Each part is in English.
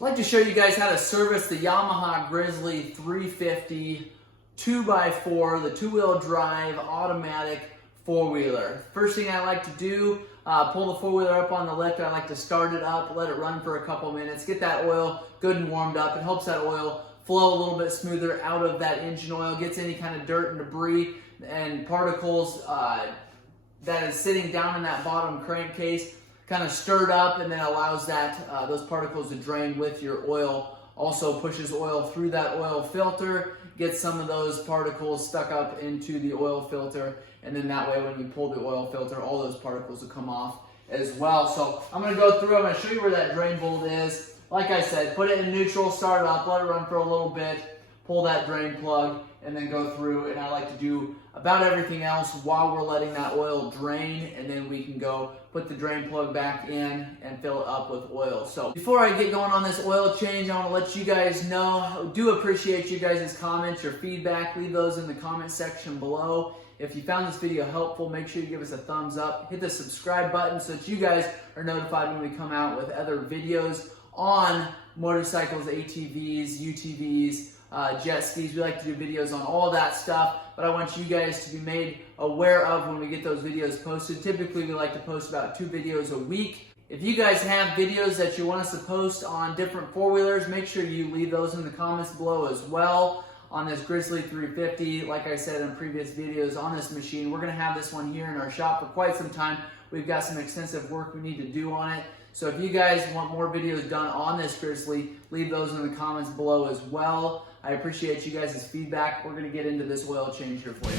I'd like to show you guys how to service the Yamaha Grizzly 350 2x4, the two-wheel drive automatic four-wheeler. First thing I like to do, pull the four-wheeler up on the lift. I like to start it up, let it run for a couple minutes, get that oil good and warmed up. It helps that oil flow a little bit smoother out of that engine oil, gets any kind of dirt and debris and particles that is sitting down in that bottom crankcase kind of stirred up, and then allows that those particles to drain with your oil. Also pushes oil through that oil filter, gets some of those particles stuck up into the oil filter, and then that way when you pull the oil filter, all those particles will come off as well. So I'm going to go through, I'm going to show you where that drain bolt is. Like I said, put it in neutral, start it up, let it run for a little bit, pull that drain plug, and then go through. And I like to do about everything else while we're letting that oil drain, and then we can go put the drain plug back in and fill it up with oil. So before I get going on this oil change, I want to let you guys know, I do appreciate you guys' comments, your feedback. Leave those in the comment section below. If you found this video helpful, make sure you give us a thumbs up. Hit the subscribe button so that you guys are notified when we come out with other videos on motorcycles, ATVs, UTVs, jet skis. We like to do videos on all that stuff, but I want you guys to be made aware of when we get those videos posted. Typically, we like to post about 2 videos a week. If you guys have videos that you want us to post on different four-wheelers, make sure you leave those in the comments below as well. On this Grizzly 350, like I said in previous videos on this machine, we're going to have this one here in our shop for quite some time. We've got some extensive work we need to do on it. So if you guys want more videos done on this Grizzly, leave those in the comments below as well. I appreciate you guys' feedback. We're going to get into this oil change here for you.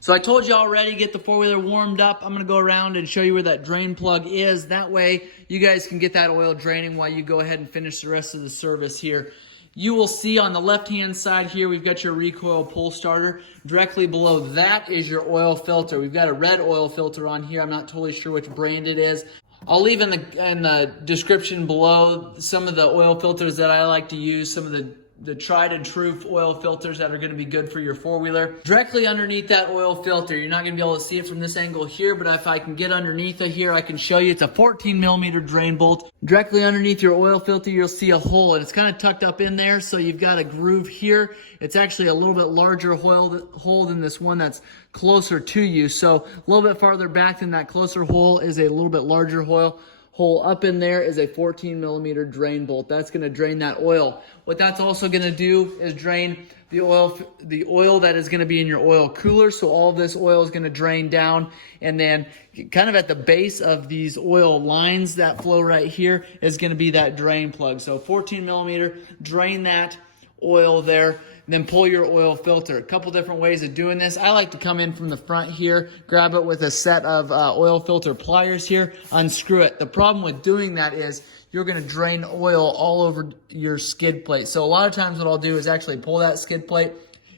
So I told you already, get the four-wheeler warmed up. I'm going to go around and show you where that drain plug is. That way you guys can get that oil draining while you go ahead and finish the rest of the service here. You will see on the left-hand side here, we've got your recoil pull starter. Directly below that is your oil filter. We've got a red oil filter on here. I'm not totally sure which brand it is. I'll leave in the description below some of the oil filters that I like to use, some of the tried and true oil filters that are going to be good for your four-wheeler. Directly underneath that oil filter, you're not going to be able to see it from this angle here, but if I can get underneath it here, I can show you. It's a 14mm drain bolt. Directly underneath your oil filter, you'll see a hole, and it's kind of tucked up in there, so you've got a groove here. It's actually a little bit larger hole than this one that's closer to you, so a little bit farther back than that closer hole is a little bit larger hole. Up in there is a 14mm drain bolt. That's going to drain that oil. What that's also going to do is drain the oil that is going to be in your oil cooler. So all of this oil is going to drain down, and then kind of at the base of these oil lines that flow right here is going to be that drain plug. So 14mm, drain that oil there. Then pull your oil filter. A couple different ways of doing this. I like to come in from the front here, grab it with a set of oil filter pliers here, unscrew it. The problem with doing that is you're going to drain oil all over your skid plate. So a lot of times what I'll do is actually pull that skid plate.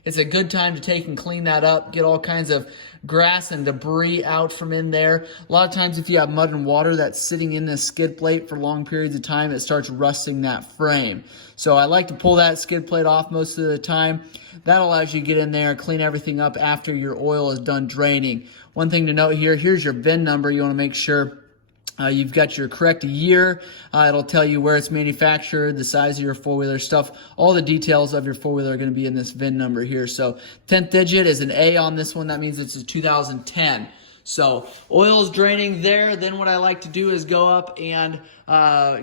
It's a good time to take and clean that up, get all kinds of grass and debris out from in there. A lot of times if you have mud and water that's sitting in this skid plate for long periods of time, it starts rusting that frame. So I like to pull that skid plate off most of the time. That allows you to get in there and clean everything up after your oil is done draining. One thing to note here, here's your VIN number. You want to make sure you've got your correct year. It'll tell you where it's manufactured, the size of your four-wheeler stuff. All the details of your four-wheeler are going to be in this VIN number here. So 10th digit is an A on this one. That means it's a 2010. So oil is draining there. Then what I like to do is go up and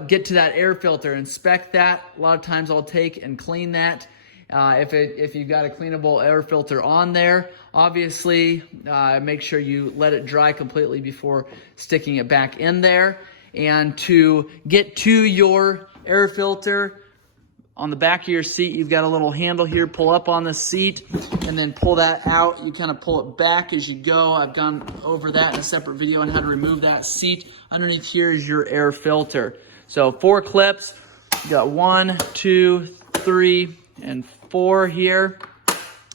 get to that air filter, inspect that. A lot of times I'll take and clean that. If you've got a cleanable air filter on there, obviously make sure you let it dry completely before sticking it back in there. And to get to your air filter, on the back of your seat, you've got a little handle here. Pull up on the seat and then pull that out. You kind of pull it back as you go. I've gone over that in a separate video on how to remove that seat. Underneath here is your air filter. So 4 clips. You got 1, 2, 3, and 4 here.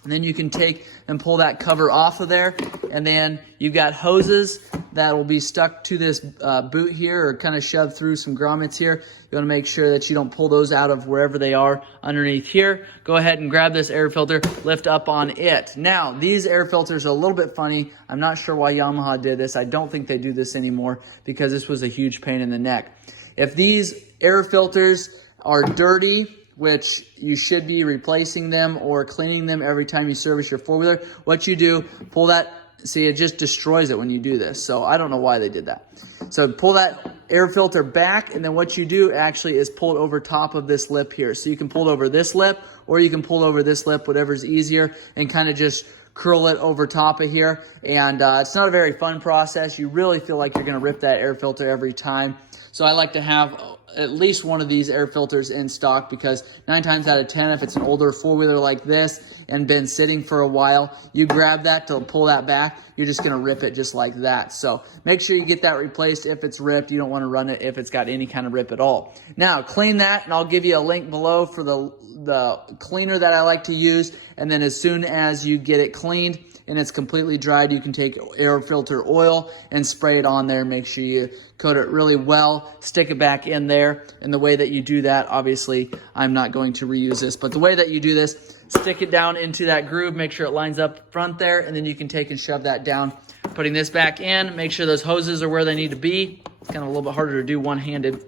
And then you can take and pull that cover off of there. And then you've got hoses that will be stuck to this boot here, or kind of shoved through some grommets here. You want to make sure that you don't pull those out of wherever they are underneath here. Go ahead and grab this air filter, lift up on it. Now, these air filters are a little bit funny. I'm not sure why Yamaha did this. I don't think they do this anymore because this was a huge pain in the neck. If these air filters are dirty, which you should be replacing them or cleaning them every time you service your four-wheeler, what you do, pull that. See, it just destroys it when you do this. So I don't know why they did that. So pull that air filter back, and then what you do actually is pull it over top of this lip here. So you can pull it over this lip, or you can pull over this lip, whatever's easier, and kind of just curl it over top of here. And it's not a very fun process. You really feel like you're going to rip that air filter every time. So I like to have at least one of these air filters in stock, because 9 times out of 10, if it's an older four-wheeler like this and been sitting for a while, you grab that to pull that back, you're just going to rip it just like that. So make sure you get that replaced if it's ripped. You don't want to run it if it's got any kind of rip at all. Now, clean that, and I'll give you a link below for the cleaner that I like to use. And then as soon as you get it cleaned and it's completely dried, you can take air filter oil and spray it on there. Make sure you coat it really well, stick it back in there. And the way that you do that, obviously, I'm not going to reuse this, but the way that you do this, stick it down into that groove, make sure it lines up front there, and then you can take and shove that down. Putting this back in, make sure those hoses are where they need to be. It's kind of a little bit harder to do one-handed.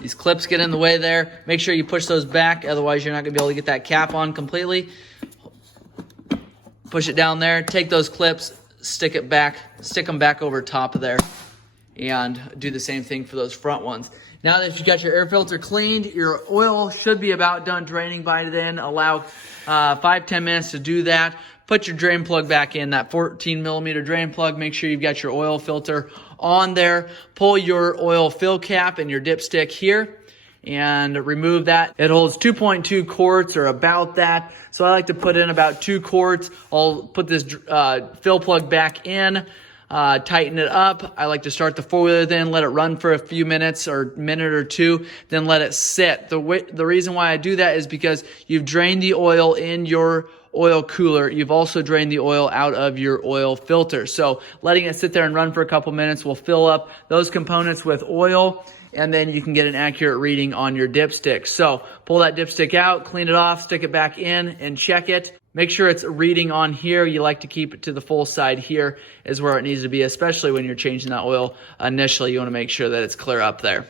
These clips get in the way there. Make sure you push those back, otherwise you're not going to be able to get that cap on completely. Push it down there, take those clips, stick them back over top of there, and do the same thing for those front ones. Now that you've got your air filter cleaned, your oil should be about done draining by then. Allow 5-10 minutes to do that. Put your drain plug back in, that 14mm drain plug. Make sure you've got your oil filter on there. Pull your oil fill cap and your dipstick here and remove that. It holds 2.2 quarts or about that. So I like to put in about 2 quarts. I'll put this fill plug back in, tighten it up. I like to start the four-wheeler, then let it run for a few minutes or minute or two, then let it sit. The reason why I do that is because you've drained the oil in your oil cooler. You've also drained the oil out of your oil filter. So letting it sit there and run for a couple minutes will fill up those components with oil, and then you can get an accurate reading on your dipstick. So pull that dipstick out, clean it off, stick it back in, and check it. Make sure it's reading on here. You like to keep it to the full side. Here is where it needs to be, especially when you're changing that oil initially. You want to make sure that it's clear up there.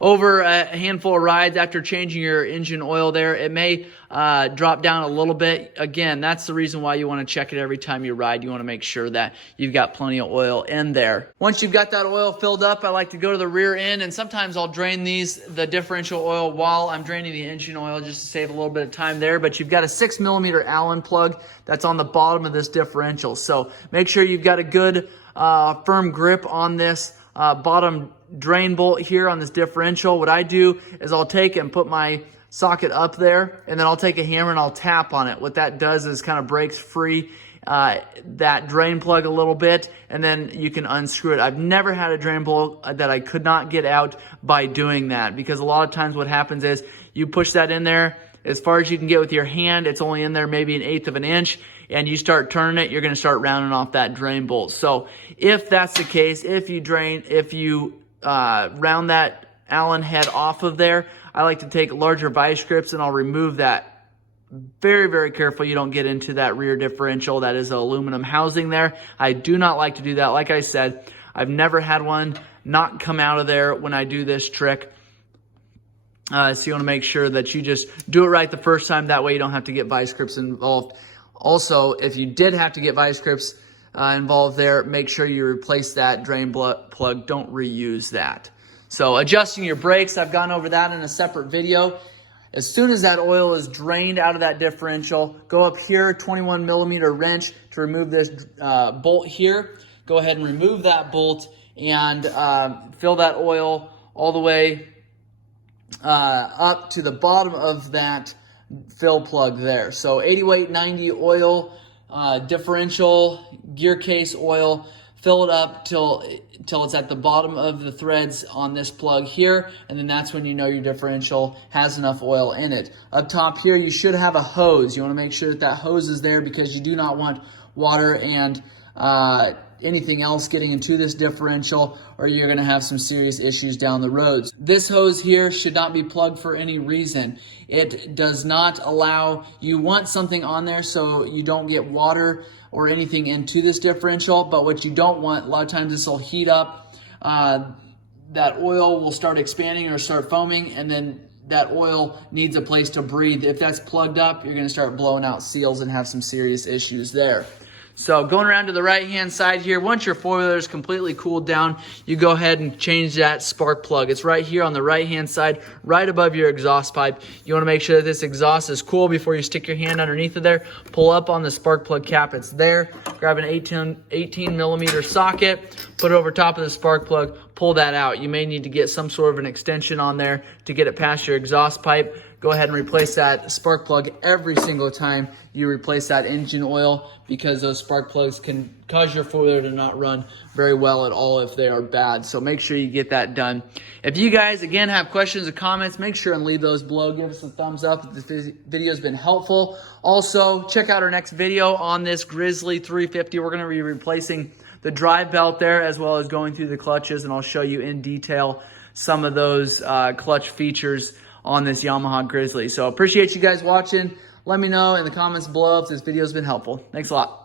Over a handful of rides after changing your engine oil there, it may drop down a little bit. Again, that's the reason why you want to check it every time you ride. You want to make sure that you've got plenty of oil in there. Once you've got that oil filled up, I like to go to the rear end, and sometimes I'll drain the differential oil while I'm draining the engine oil just to save a little bit of time there. But you've got a 6mm Allen plug that's on the bottom of this differential. So make sure you've got a good firm grip on this bottom drain bolt here on this differential. What I do is I'll take and put my socket up there, and then I'll take a hammer and I'll tap on it. What that does is kind of breaks free that drain plug a little bit, and then you can unscrew it. I've never had a drain bolt that I could not get out by doing that, because a lot of times what happens is you push that in there as far as you can get with your hand. It's only in there maybe 1/8 of an inch, and you start turning it, you're going to start rounding off that drain bolt. So if that's the case, if you round that Allen head off of there, I like to take larger vice grips and I'll remove that. Very, very careful you don't get into that rear differential. That is an aluminum housing there. I do not like to do that. Like I said, I've never had one not come out of there when I do this trick. So you want to make sure that you just do it right the first time. That way you don't have to get vice grips involved. Also, if you did have to get vice grips involved there, make sure you replace that drain plug. Don't reuse that. So adjusting your brakes, I've gone over that in a separate video. As soon as that oil is drained out of that differential, go up here, 21mm wrench to remove this bolt here. Go ahead and remove that bolt and fill that oil all the way up to the bottom of that fill plug there. So 80 weight 90 oil, differential, gear case oil, fill it up till it's at the bottom of the threads on this plug here, and then that's when you know your differential has enough oil in it. Up top here, you should have a hose. You want to make sure that hose is there, because you do not want water and anything else getting into this differential, or you're gonna have some serious issues down the road. This hose here should not be plugged for any reason. It does not allow, you want something on there so you don't get water or anything into this differential, but what you don't want, a lot of times this will heat up, that oil will start expanding or start foaming, and then that oil needs a place to breathe. If that's plugged up, you're gonna start blowing out seals and have some serious issues there. So going around to the right-hand side here, once your four-wheeler is completely cooled down, you go ahead and change that spark plug. It's right here on the right-hand side, right above your exhaust pipe. You wanna make sure that this exhaust is cool before you stick your hand underneath of there. Pull up on the spark plug cap, it's there. Grab an 18 millimeter socket, put it over top of the spark plug, pull that out. You may need to get some sort of an extension on there to get it past your exhaust pipe. Go ahead and replace that spark plug every single time you replace that engine oil, because those spark plugs can cause your four-wheeler to not run very well at all if they are bad. So make sure you get that done. If you guys, again, have questions or comments, make sure and leave those below. Give us a thumbs up if this video has been helpful. Also, check out our next video on this Grizzly 350. We're going to be replacing the drive belt there, as well as going through the clutches, and I'll show you in detail some of those clutch features on this Yamaha Grizzly. So appreciate you guys watching. Let me know in the comments below if this video has been helpful. Thanks a lot.